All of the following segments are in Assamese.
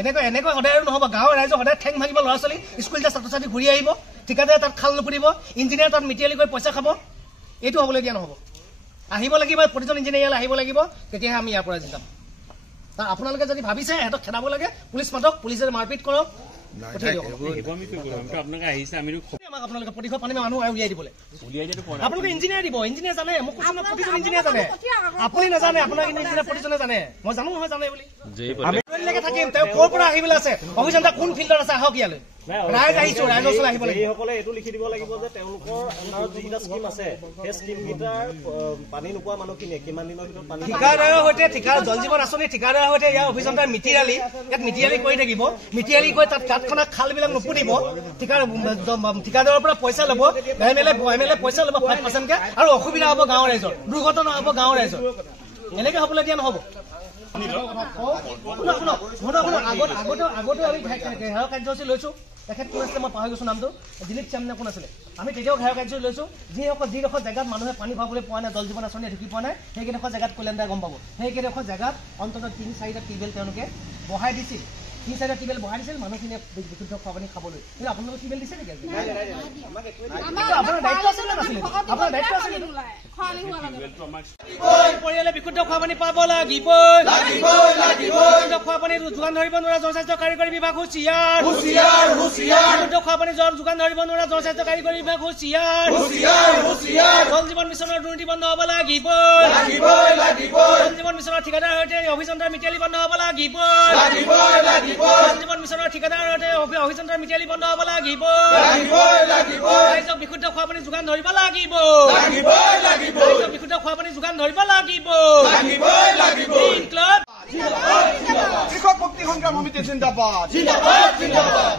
এনেকৈ সদায় নহ'ব। গাঁৱৰ ৰাইজে সদায় ঠেং ভাঙিব, ল'ৰা ছোৱালী স্কুল যা ছাত্ৰ ছাত্ৰী ঘূৰি আহিব, ঠিকাদাৰে তাত খাল নুপুৰিব, ইঞ্জিনিয়াৰ তাত মিটিয়ালি কৰি পইচা খাব। এইটো হ'বলৈ দিয়া নহ'ব। আহিব লাগিব, প্ৰতিজন ইঞ্জিনিয়াৰ আহিব লাগিব, তেতিয়াহে আমি ইয়াৰ পৰা যাম। আপোনালোকে যদি ভাবিছে সিহঁতক খেদাব লাগে, পুলিচ মাতক, পুলিচে মাৰপিট কৰক, আপোনালোকে প্ৰতিশ পানী মানুহ উলিয়াই দিবলৈ। আপোনালোকে ইঞ্জিনিয়াৰ দিব, ইঞ্জিনিয়াৰ জানে, মোক প্ৰতিজন ইঞ্জিনিয়াৰ জানে। আপুনি নাজানে, আপোনাৰ ইঞ্জিনিয়াৰ প্ৰতিজনে জানে, মই জানো নহয় জানে বুলি। থাকিম তেওঁ ক'ৰ পৰা আহিবলৈ আছে, অভিযন্তা কোন ফিল্ডত আছে, আহক ইয়ালৈ। ৰাইজ আহিছো, ৰাইজৰ ওচৰলৈ আহিব লাগিব। এইসকলে এইটো লিখি দিব লাগিব যে তেওঁলোকৰ আণ্ডাৰত যিকেইটা স্কিম আছে সেই স্কিমকেইটাৰ পানী নোপোৱা মানুহখিনিয়ে কিমান দিনৰ ভিতৰত পানী। ঠিকাদাৰৰ সৈতে জল জীৱন আঁচনি ঠিকাদাৰৰ সৈতে ইয়াৰ অভিযন্তাৰ মিতিৰালি ইয়াত মিতিৰালি কৰি থাকিব, মিতিৰালি কৰি তাত তাৎক্ষণাত খালবিলাক নুপুৰিব। ঠিকাদাৰৰ পৰা পইচা ল'ব, এম এল এ পইচা ল'ব 5%কে, আৰু অসুবিধা হ'ব গাঁৱৰ ৰাইজৰ, দুৰ্ঘটনা হ'ব গাঁৱৰ ৰাইজৰ। এনেকে হ'বলৈ দিয়া নহ'ব। আগতেও আমি ঘেৰাও কাৰ্যসূচী লৈছো। তেখেত কোন আছিলে মই পাহৰি গৈছো নামটো, দিলীপ চামনে কোন আছিলে। আমি তেতিয়াও ঘেৰাও কাৰ্যসূচী লৈছো। যিডোখৰ জেগাত মানুহে পানী পাবলৈ পোৱা নাই, জল জীৱন আঁচনিয়ে ঢুকি পোৱা নাই, সেইকেইডোখৰ জেগাত কল্যাণদাই গম পাব। সেইকেইডোখৰ জেগাত অন্ততঃ 3-4টা টিউবেল তেওঁলোকে বহাই দিছিল, 3-4টা টিউবেল বহাই দিছিল মানুহখিনিয়ে বিশুদ্ধ খোৱা পানী খাবলৈ। কিন্তু আপোনালোকে টিউবেল দিছে নেকি? আপোনাৰ দায়িত্ব আছিল নে নাছিলে? আপোনাৰ দায়িত্ব আছিল। পৰিয়ালে বিশুদ্ধ খোৱা পানী পাব লাগিবই। বিশুদ্ধ খোৱা পানী যোগান ধৰিব নোৱাৰা জনস্বাস্থ্য কাৰিকৰী বিভাগ হুঁচিয়াৰ। বিশুদ্ধ খোৱা পানী যোগান ধৰিব নোৱাৰা জনস্বাস্থ্য কাৰিকৰী বিভাগ হুঁচিয়াৰ। জল জীৱন মিছনৰ দুৰ্নীতি বন্ধ হ'ব লাগিবই। জল জীৱন মিছনৰ ঠিকাদাৰৰ সৈতে অভিযন্তাৰ মিতিৰালি বন্ধ হ'ব লাগিবই। জল জীৱন মিছনৰ ঠিকাদাৰৰ সৈতে অভিযন্তাৰ মিতিৰালি বন্ধ হ'ব লাগিবই। ৰাইজক বিশুদ্ধ খোৱা পানী যোগান ধৰিব লাগিব। ৰাইজক বিশুদ্ধ খোৱা পানী যোগান ধৰিব লাগিব। কৃষক মুক্তি সংগ্ৰাম সমিতি জিন্দাবাদ।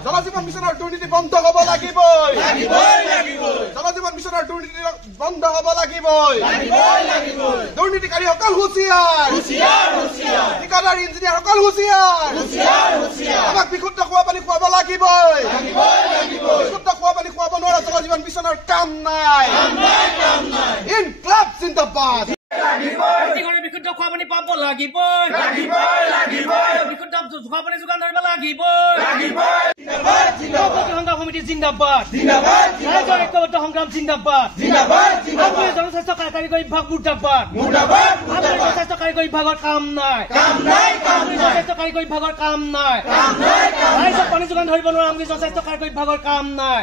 জল জীৱন মিছনৰ দুৰ্নীতি বন্ধ হ'ব লাগিবই। জল জীৱন মিছনৰ দুৰ্নীতি বন্ধ হ'ব লাগিবই। দুৰ্নীতিকাৰীসকল হুঁচিয়াৰ, ঠিকাদাৰ ইঞ্জিনিয়াৰসকল হুঁচিয়াৰ। আমাক বিশুদ্ধ খোৱা পানী খুৱাব লাগিবই। বিশুদ্ধ খোৱা পানী খুৱাব নোৱাৰা জল জীৱন মিছনৰ কাম নাই। ইনক্লাব জিন্দাবাদ। বিশুদ্ধ খোৱা পানী পাব লাগিবই। বিশুদ্ধ খোৱা পানী যোগান ধৰিব লাগিবই। সংগ্ৰাম সমিতি জিন্দাবাদ। ৰাইজৰ ঐক্যবদ্ধ সংগ্ৰাম জিন্দাবাদ। আপুনি জনস্বাস্থ্য কাৰিকৰী বিভাগ মুৰ্দাবাদ। আপুনি জনস্বাস্থ্য কাৰিকৰী বিভাগৰ কাম নাই। জনস্বাস্থ্য কাৰিকৰী বিভাগৰ কাম নাই। ৰাইজক পানী যোগান ধৰিব নোৱাৰা আমগুৰি জনস্বাস্থ্য কাৰিকৰী বিভাগৰ কাম নাই।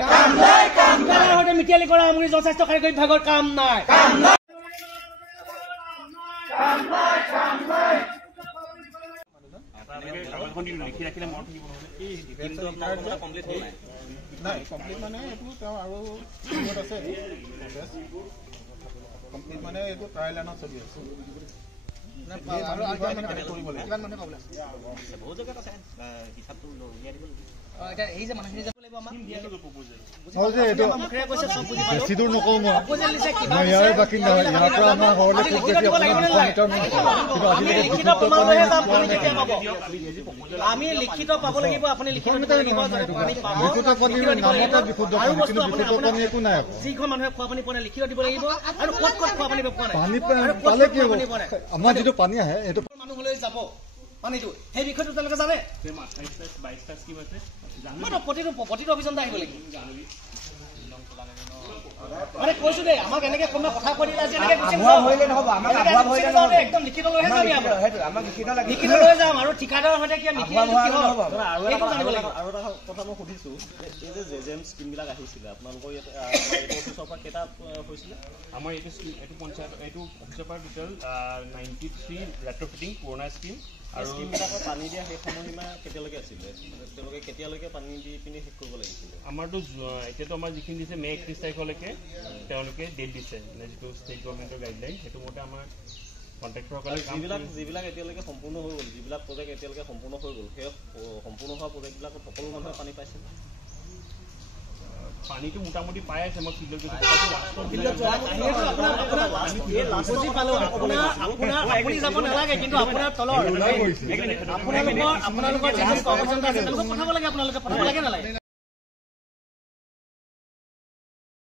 সৈতে মিতিৰালি কৰা আমগুৰি জনস্বাস্থ্য কাৰিকৰী বিভাগৰ কাম নাই। লিখি ৰাখিলে মন থাকিব নাই কমপ্লিট মানে এইটো তেওঁ আৰু আছে কমপ্লিট মানে এইটো ট্ৰায়েল লাইনত চলি আছে। বেছি দূৰ নকওঁ মই ইয়াৰে বাসিন্দা হয়, ইয়াৰ পৰা আমাৰ ঘৰলৈ খুব বেছি আমি লিখিত পাব লাগিব। আপুনি লিখিত একো নাই। যিখন মানুহে খোৱা পানী পোৱা নাই লিখিত দিব লাগিব। আৰু ক'ত ক'ত খোৱা পানী পোৱা নাই, পানী পালে কি হ'ব? আমাৰ যিটো পানী আহে সেইটো মানুহলৈ যাব পানীটো, সেই বিষয়টো তেওঁলোকে জানে। প্ৰতিটো অভিযন্তা আহিব লাগিব। মানে কৈছো দেই, আমাক এনেকে কোনোবা কথা কৈ দিলে আজি এনেকে একদম লিখিত লৈহে যাম। লিখিত লৈ যাম আৰু ঠিকাদাৰৰ সৈতে কিয় আৰু এটা কথা মই সুধিছো, এই যে জেজেম স্কিমবিলাক আহিছিলে আপোনালোকৰ ইয়াত অফিচৰ পৰা কেইটা হৈছিলে? আমাৰ এইটো পঞ্চায়ত এইটো অফিচৰ পৰা টোটেল 93 ৰেট্ৰফিটিং পুৰণা স্কিম। আৰু স্কিমবিলাকৰ পানী দিয়া সেই সময়সীমা কেতিয়ালৈকে আছিলে? তেওঁলোকে কেতিয়ালৈকে পানী দি পিনি শেষ কৰিব লাগিছিলে? আমাৰতো এতিয়াতো আমাৰ যিখিনি দিছে মে 31 তাৰিখলৈকে তেওঁলোকে ডেট দিছে, মানে যিটো ষ্টেট গভৰ্ণমেণ্টৰ গাইডলাইন সেইটো মতে আমাৰ কণ্ট্ৰেক্টৰসকলে যিবিলাক এতিয়ালৈকে সম্পূৰ্ণ হৈ গ'ল, যিবিলাক প্ৰজেক্ট এতিয়ালৈকে সম্পূৰ্ণ হৈ গ'ল, সেই সম্পূৰ্ণ হোৱা প্ৰজেক্টবিলাকত সকলো মানুহে পানী পাইছে? পানীটো মোটামুটি পাই আছে। মই ফিল্ডত আপুনি যাব নালাগে, কিন্তু আপোনাৰ তলৰ আপোনালোকৰ পঠাব লাগে, আপোনালোকে পঠাব লাগে নালাগে?